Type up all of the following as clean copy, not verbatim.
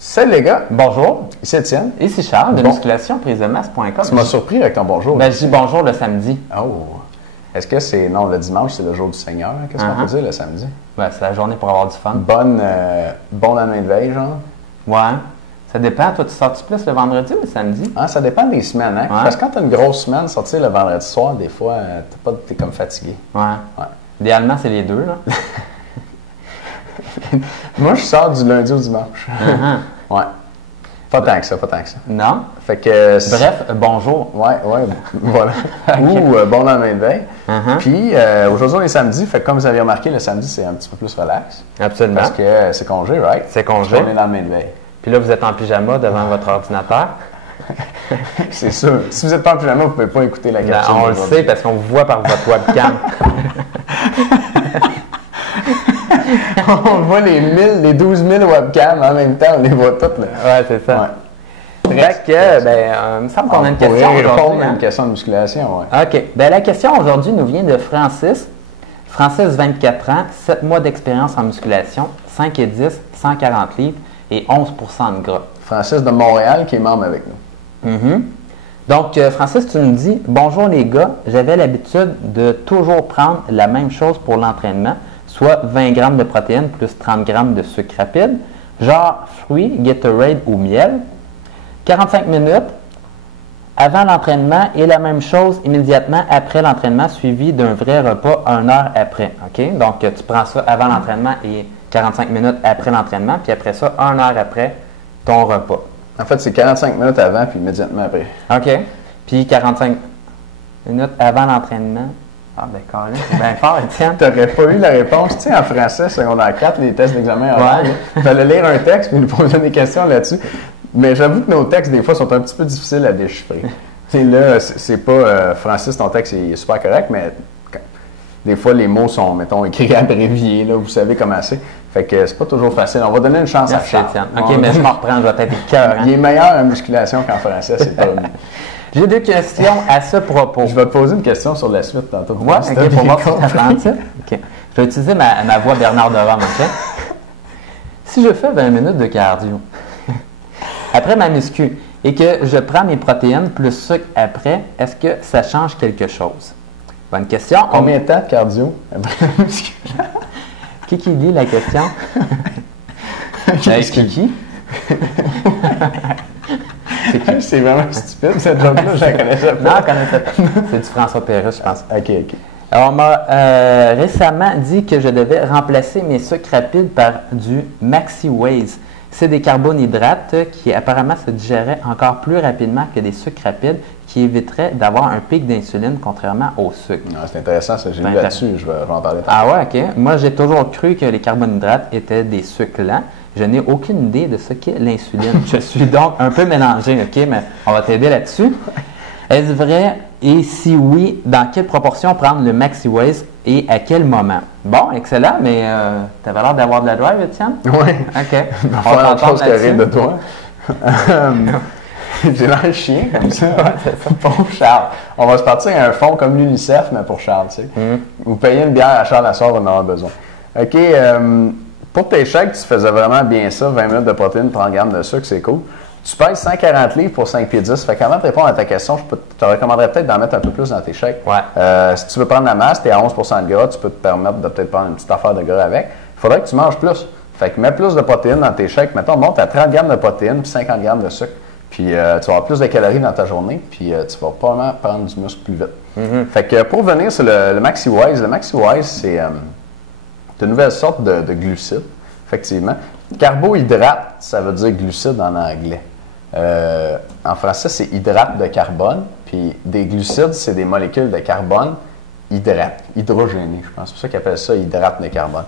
Salut les gars, Bonjour, ici Étienne. ici Charles de Bon. musculationprisemasse.com. Tu m'as surpris avec ton bonjour. Ben, je dis bonjour le samedi. Oh, est-ce que c'est... Non, le dimanche, c'est le jour du Seigneur. Qu'est-ce qu'on peut dire le samedi? Ben, c'est la journée pour avoir du fun. Bon lendemain de veille, genre? Ouais. Ça dépend. Toi, tu sors-tu plus le vendredi ou le samedi? Ah, ça dépend des semaines, hein? Ouais. Parce que quand t'as une grosse semaine, sortir le vendredi soir, des fois, t'es comme fatigué. Ouais. Ouais. Idéalement, c'est les deux, là. Moi, je sors du lundi au dimanche. Ouais. Pas tant que ça, pas tant que ça. Non? Fait que... Bref, bonjour. Ouais, voilà. Ou bon lendemain de veille. Puis, aujourd'hui, on est samedi. Fait que comme vous avez remarqué, le samedi, c'est un petit peu plus relax. Absolument. Parce que c'est congé, right? C'est congé. On est dans le lendemain de veille. Puis là, vous êtes en pyjama devant votre ordinateur. C'est sûr. Si vous n'êtes pas en pyjama, vous ne pouvez pas écouter la Ben, capsule. on le sait parce qu'on vous voit par votre webcam. On voit les 12 000 webcams en même temps. On les voit toutes, là. Ouais, c'est ça. Ouais. Fait que, ben, il me semble qu'on a une question On pourrait répondre aujourd'hui. à Hein? une question de musculation, ouais. OK. Ben, la question aujourd'hui nous vient de Francis. Francis, 24 ans, 7 mois d'expérience en musculation, 5 et 10, 140 livres et 11 de gras. Francis de Montréal qui est membre avec nous. Donc, Francis, tu nous dis « Bonjour les gars, j'avais l'habitude de toujours prendre la même chose pour l'entraînement, soit 20 grammes de protéines plus 30 grammes de sucre rapide, genre fruits, Gatorade ou miel, 45 minutes avant l'entraînement et la même chose immédiatement après l'entraînement, suivi d'un vrai repas 1 heure après. OK? Donc, tu prends ça avant l'entraînement et 45 minutes après l'entraînement, puis après ça, 1 heure après ton repas. En fait, c'est 45 minutes avant puis immédiatement après. OK. Puis 45 minutes avant l'entraînement. Ah, ben, Colin, c'est bien fort, Étienne. Tu n'aurais pas eu la réponse. Tu sais, en français, secondaire 4, les tests d'examen oral, il fallait lire un texte puis nous poser des questions là-dessus. Mais j'avoue que nos textes, des fois, sont un petit peu difficiles à déchiffrer. Tu sais, là, c'est pas Francis, ton texte est super correct, mais des fois, les mots sont, mettons, écrits abréviés, là, vous savez comment c'est. Fait que c'est pas toujours facile. On va donner une chance Merci, à Charles. Étienne. OK, mais je m'en reprends, je vais être cœur. Il est meilleur en musculation qu'en français, c'est pas lui. J'ai 2 questions à ce propos. Je vais te poser une question sur la suite tantôt. Ouais, OK, pour moi, c'est Atlantique. OK. Je vais utiliser ma voix Bernard de Rome, OK? Si je fais 20 minutes de cardio, après ma muscu, et que je prends mes protéines plus sucre après, est-ce que ça change quelque chose? Bonne question. Combien de temps de cardio? Qui lit la question? Kiki? C'est vraiment stupide, cette joke-là, je la connaissais pas. Non, je connaissais pas. C'est du François Pérusse, je pense. OK. Alors, on m'a récemment dit que je devais remplacer mes sucres rapides par du Maxi Waze. C'est des carbohydrates qui apparemment se digéraient encore plus rapidement que des sucres rapides qui éviteraient d'avoir un pic d'insuline contrairement au sucre. Non, c'est intéressant, ça. J'ai lu là-dessus. Je vais en parler tantôt. Ah ouais, OK. Moi, j'ai toujours cru que les carbohydrates étaient des sucres lents. Je n'ai aucune idée de ce qu'est l'insuline. Je suis donc un peu mélangé, OK? Mais on va t'aider là-dessus. Est-ce vrai? Et si oui, dans quelle proportion prendre le Maxi Waze et à quel moment? Bon, excellent, mais tu avais l'air d'avoir de la drive, Étienne? Oui. OK. On va faire autre chose qu'arrive de toi. J'ai l'air chien comme ça. Pour Charles. On va se partir à un fonds comme l'UNICEF, mais pour Charles, tu sais. Vous payez une bière à Charles à soir, on en aura besoin. OK. Pour tes shakes, tu faisais vraiment bien ça. 20 minutes de protéines, 30 grammes de sucre, c'est cool. Tu pèses 140 livres pour 5 pieds 10. Fait qu'avant de répondre à ta question, je te recommanderais peut-être d'en mettre un peu plus dans tes shakes. Ouais. Si tu veux prendre la masse, tu es à 11 de gras, tu peux te permettre de peut-être prendre une petite affaire de gras avec. Il faudrait que tu manges plus. Fait que mets plus de protéines dans tes shakes. Mettons, monte à 30 grammes de protéines puis 50 grammes de sucre. Puis tu vas avoir plus de calories dans ta journée, puis tu vas probablement prendre du muscle plus vite. Fait que pour venir sur le Maxi Wise, c'est une nouvelle sorte de glucides, effectivement. Carbohydrate, ça veut dire glucides en anglais. En français, c'est hydrate de carbone, puis des glucides, c'est des molécules de carbone hydrogénées, je pense. C'est pour ça qu'ils appellent ça hydrate de carbone.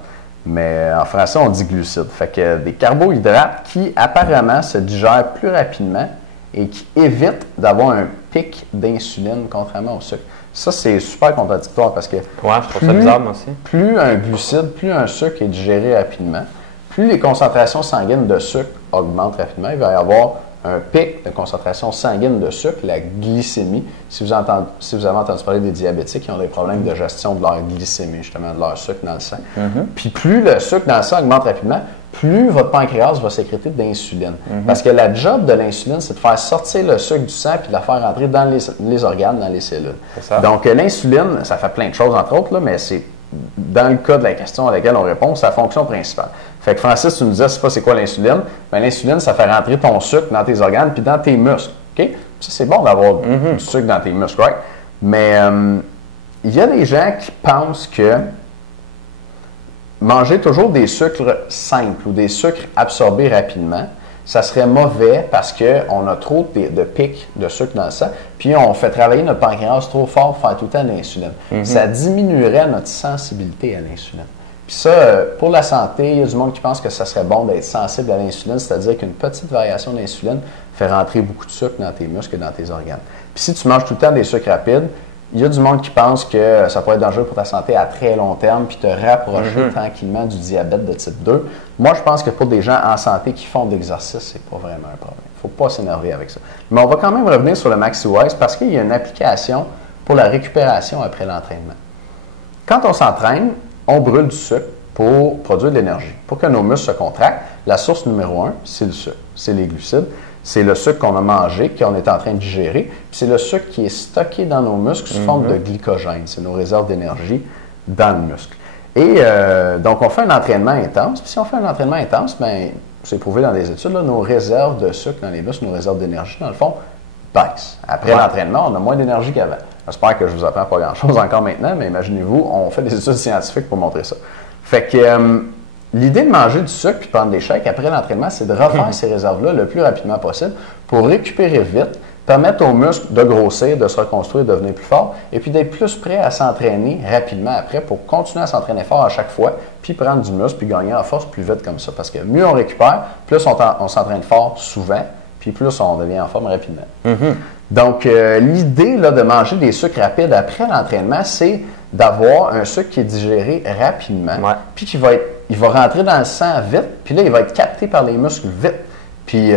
Mais en français, on dit glucides. Fait que des carbohydrates qui apparemment se digèrent plus rapidement et qui évitent d'avoir un pic d'insuline contrairement au sucre. Ça, c'est super contradictoire parce que Ouais, je trouve ça bizarre, moi aussi. plus un glucide, plus un sucre est digéré rapidement, plus les concentrations sanguines de sucre augmentent rapidement. Il va y avoir un pic de concentration sanguine de sucre, la glycémie. Si vous avez entendu parler des diabétiques qui ont des problèmes de gestion de leur glycémie, justement, de leur sucre dans le sang. Puis plus le sucre dans le sang augmente rapidement, plus votre pancréas va sécréter d'insuline. Parce que la job de l'insuline, c'est de faire sortir le sucre du sang puis de la faire rentrer dans les organes, dans les cellules. Donc, l'insuline, ça fait plein de choses, entre autres, là, mais c'est dans le cas de la question à laquelle on répond, c'est la fonction principale. Fait que Francis, tu nous disais, c'est quoi l'insuline? Bien, l'insuline, ça fait rentrer ton sucre dans tes organes puis dans tes muscles. OK? Ça, c'est bon d'avoir du sucre dans tes muscles, right? Mais il y a des gens qui pensent que manger toujours des sucres simples ou des sucres absorbés rapidement, ça serait mauvais parce qu'on a trop de pics de sucre dans le sang, puis on fait travailler notre pancréas trop fort pour faire tout le temps de l'insuline. Ça diminuerait notre sensibilité à l'insuline. Puis ça, pour la santé, il y a du monde qui pense que ça serait bon d'être sensible à l'insuline, c'est-à-dire qu'une petite variation d'insuline fait rentrer beaucoup de sucre dans tes muscles et dans tes organes. Puis si tu manges tout le temps des sucres rapides, il y a du monde qui pense que ça pourrait être dangereux pour ta santé à très long terme puis te rapprocher tranquillement du diabète de type 2. Moi, je pense que pour des gens en santé qui font de l'exercice, c'est pas vraiment un problème. Il ne faut pas s'énerver avec ça. Mais on va quand même revenir sur le MaxiWise parce qu'il y a une application pour la récupération après l'entraînement. Quand on s'entraîne, on brûle du sucre pour produire de l'énergie. Pour que nos muscles se contractent, la source numéro 1, c'est le sucre, c'est les glucides. C'est le sucre qu'on a mangé, qu'on est en train de digérer. Puis c'est le sucre qui est stocké dans nos muscles sous forme de glycogène. C'est nos réserves d'énergie dans le muscle. Et donc, on fait un entraînement intense. Puis si on fait un entraînement intense, bien, c'est prouvé dans les études, là, nos réserves de sucre dans les muscles, nos réserves d'énergie, dans le fond, baissent. Après l'entraînement, on a moins d'énergie qu'avant. J'espère que je vous apprends pas grand-chose encore maintenant, mais imaginez-vous, on fait des études scientifiques pour montrer ça. Fait que l'idée de manger du sucre puis de prendre des shakes après l'entraînement, c'est de refaire ces réserves-là le plus rapidement possible pour récupérer vite, permettre aux muscles de grossir, de se reconstruire, de devenir plus forts, et puis d'être plus prêt à s'entraîner rapidement après pour continuer à s'entraîner fort à chaque fois, puis prendre du muscle, puis gagner en force plus vite comme ça. Parce que mieux on récupère, plus on s'entraîne fort souvent, puis plus on devient en forme rapidement. Donc, l'idée là, de manger des sucres rapides après l'entraînement, c'est d'avoir un sucre qui est digéré rapidement, puis il va rentrer dans le sang vite, puis là, il va être capté par les muscles vite. Puis,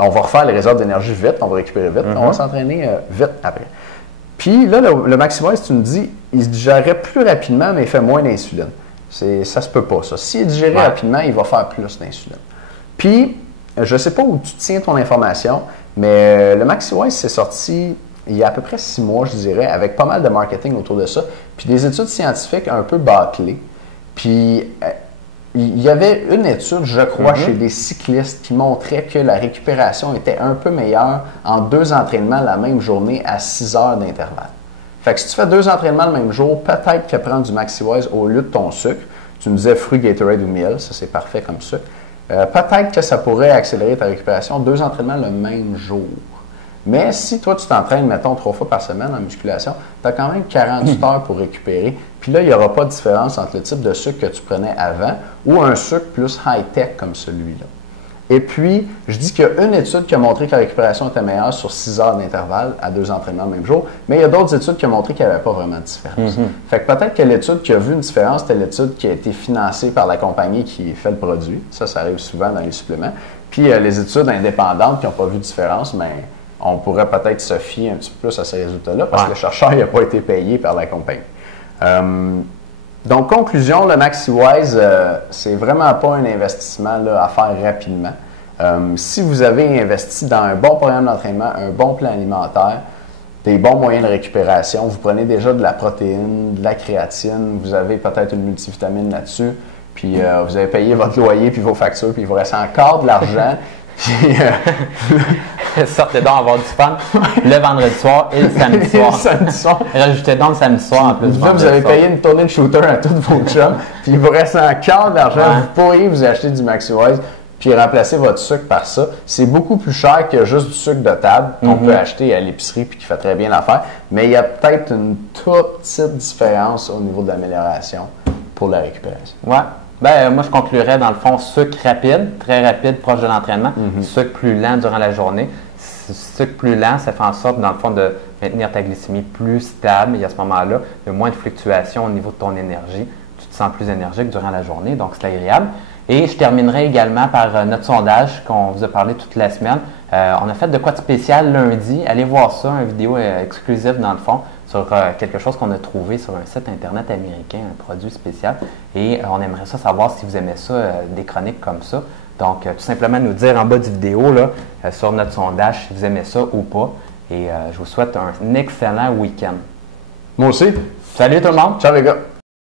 on va refaire les réserves d'énergie vite, on va récupérer vite, on va s'entraîner vite après. Puis là, le MaxiWise, tu me dis, il se digérerait plus rapidement, mais il fait moins d'insuline. Ça se peut pas, ça. S'il est digéré rapidement, il va faire plus d'insuline. Puis, je ne sais pas où tu tiens ton information, mais le MaxiWise, c'est sorti il y a à peu près 6 mois, je dirais, avec pas mal de marketing autour de ça, puis des études scientifiques un peu bâclées. Puis, il y avait une étude, je crois, chez des cyclistes qui montrait que la récupération était un peu meilleure en 2 entraînements la même journée à 6 heures d'intervalle. Fait que si tu fais 2 entraînements le même jour, peut-être que prendre du MaxiWise au lieu de ton sucre, tu me disais fruits, Gatorade ou miel, ça c'est parfait comme sucre, peut-être que ça pourrait accélérer ta récupération 2 entraînements le même jour. Mais si toi, tu t'entraînes, mettons, 3 fois par semaine en musculation, tu as quand même 48 heures pour récupérer. Puis là, il n'y aura pas de différence entre le type de sucre que tu prenais avant ou un sucre plus high-tech comme celui-là. Et puis, je dis qu'il y a une étude qui a montré que la récupération était meilleure sur 6 heures d'intervalle à 2 entraînements le même jour, mais il y a d'autres études qui ont montré qu'il n'y avait pas vraiment de différence. Fait que peut-être que l'étude qui a vu une différence, c'était l'étude qui a été financée par la compagnie qui fait le produit. Ça arrive souvent dans les suppléments. Puis les études indépendantes qui n'ont pas vu de différence, mais on pourrait peut-être se fier un petit peu plus à ces résultats-là parce que le chercheur n'a pas été payé par la compagnie. Donc, conclusion, le MaxiWise, c'est vraiment pas un investissement là, à faire rapidement. Si vous avez investi dans un bon programme d'entraînement, un bon plan alimentaire, des bons moyens de récupération, vous prenez déjà de la protéine, de la créatine, vous avez peut-être une multivitamine là-dessus, puis vous avez payé votre loyer puis vos factures, puis il vous reste encore de l'argent. Sortez donc avoir du fun le vendredi soir et le samedi soir. Rajoutez donc le samedi soir en plus. Là, vous avez payé une tournée de shooter à tous vos chums, puis il vous reste encore de l'argent. Vous pourriez vous acheter du MaxiWise puis remplacer votre sucre par ça. C'est beaucoup plus cher que juste du sucre de table qu'on peut acheter à l'épicerie puis qui fait très bien l'affaire. Mais il y a peut-être une toute petite différence au niveau de l'amélioration pour la récupération. Ouais. Ben, moi, je conclurais dans le fond sucre rapide, très rapide, proche de l'entraînement, sucre plus lent durant la journée. Sucre plus lent, ça fait en sorte, dans le fond, de maintenir ta glycémie plus stable. Et à ce moment-là, il y a moins de fluctuations au niveau de ton énergie. Tu te sens plus énergique durant la journée, donc c'est agréable. Et je terminerai également par notre sondage qu'on vous a parlé toute la semaine. On a fait de quoi de spécial lundi. Allez voir ça, une vidéo exclusive dans le fond sur quelque chose qu'on a trouvé sur un site internet américain, un produit spécial. Et on aimerait ça savoir si vous aimez ça, des chroniques comme ça. Donc, tout simplement nous dire en bas du vidéo, là, sur notre sondage, si vous aimez ça ou pas. Et je vous souhaite un excellent week-end. Moi aussi. Salut tout le monde! Ciao les gars!